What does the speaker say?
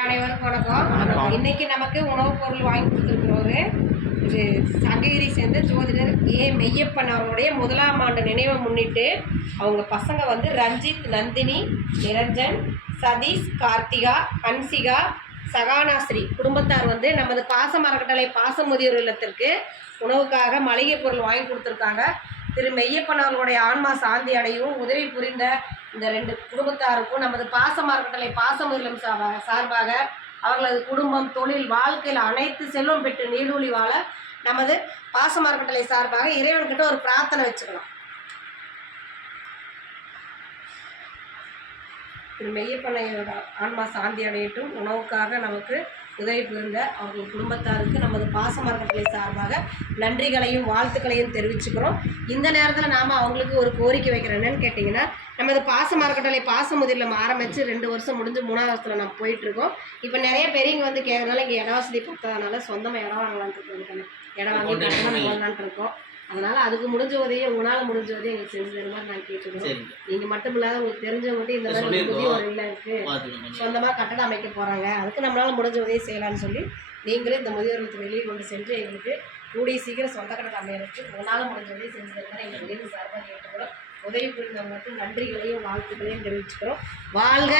அனைவருக்கும் வணக்கம். இன்னைக்கு நமக்கு உணவுப் பொருள் வாங்கி கொடுத்துருக்கிறவரு சங்ககிரி சேர்ந்த ஜோதிடர் மெய்யப்பன் அவர்களுடைய 1ஆம் ஆண்டு நினைவை முன்னிட்டு அவங்க பசங்க வந்து ரஞ்சித், நந்தினி, நிரஞ்சன், சதீஷ், கார்த்திகா, ஹன்சிகா, சகானாஸ்ரீ குடும்பத்தார் வந்து நமது பாச அறக்கட்டளை பாச முதியோர் இல்லத்திற்கு உணவுக்காக மளிகை பொருள் வாங்கி கொடுத்துருக்காங்க. திரு மெய்யப்பன் அவர்களுடைய ஆன்மா சாந்தி அடையும் உதவி புரிந்த இந்த 2 குடும்பத்தாருக்கும் நமது பாச அறக்கட்டளை பாச முதியோர் சார்பாக அவர்களது குடும்பம், தொழில், வாழ்க்கையில் அனைத்து செல்வம் பெற்று நீடூழி வாழ நமது பாச அறக்கட்டளை சார்பாக இறைவன்கிட்ட ஒரு பிரார்த்தனை வச்சுக்கலாம். திரு மெய்யப்பனையோட ஆன்மா சாந்தி அடையட்டும். உணவுக்காக நமக்கு உதவி புரிந்த அவர்கள் குடும்பத்தாருக்கு நமது பாச அறக்கட்டளை சார்பாக நன்றிகளையும் வாழ்த்துக்களையும் தெரிவிச்சுக்கிறோம். இந்த நேரத்தில் நாம் அவங்களுக்கு ஒரு கோரிக்கை வைக்கிறோம். என்னன்னு கேட்டிங்கன்னா, நமது பாச அறக்கட்டளை பாச முதிரில் ஆரம்பித்து 2 வருஷம் முடிஞ்சு 3ஆவது வருஷத்தில் நம்ம போயிட்டுருக்கோம். இப்போ நிறைய பேர் இங்கே வந்து கேட்கறதுனால இங்கே இட வசதி கொடுத்ததுனால சொந்தமாக இடம் வாங்கலான்ட்டு இருக்கோம். இடம் வாங்கி கட்டணம் போடலான்ட்டு இருக்கோம். அதனால் அதுக்கு முடிஞ்ச உதவியை உங்களால் முடிஞ்ச உதவியை எங்களுக்கு செஞ்சு தர மாதிரி நான் கேட்டுக்கிறோம். நீங்கள் மட்டும் இல்லாத உங்களுக்கு தெரிஞ்சவங்ககிட்ட இந்த மாதிரி புதிய ஒரு இல்லை இருக்குது, சொந்தமாக கட்டடம் அமைக்க போகிறாங்க, அதுக்கு நம்மளால் முடிஞ்ச உதவி செய்யலான்னு சொல்லி நீங்களே இந்த முதியோர்களுக்கு வெளியே கொண்டு சென்று எங்களுக்கு கூடிய சீக்கிரம் சொந்த கட்டடம் அமையறதுக்கு உங்களால் முடிஞ்ச உதவி செஞ்சு தருமாதிரி எங்கள் வெளியே சார்பாக கேட்டுக்கிறோம். உதவி புரிந்தவங்களுக்கு நன்றிகளையும் வாழ்த்துக்களையும் தெரிவிச்சுக்கிறோம். வாழ்க!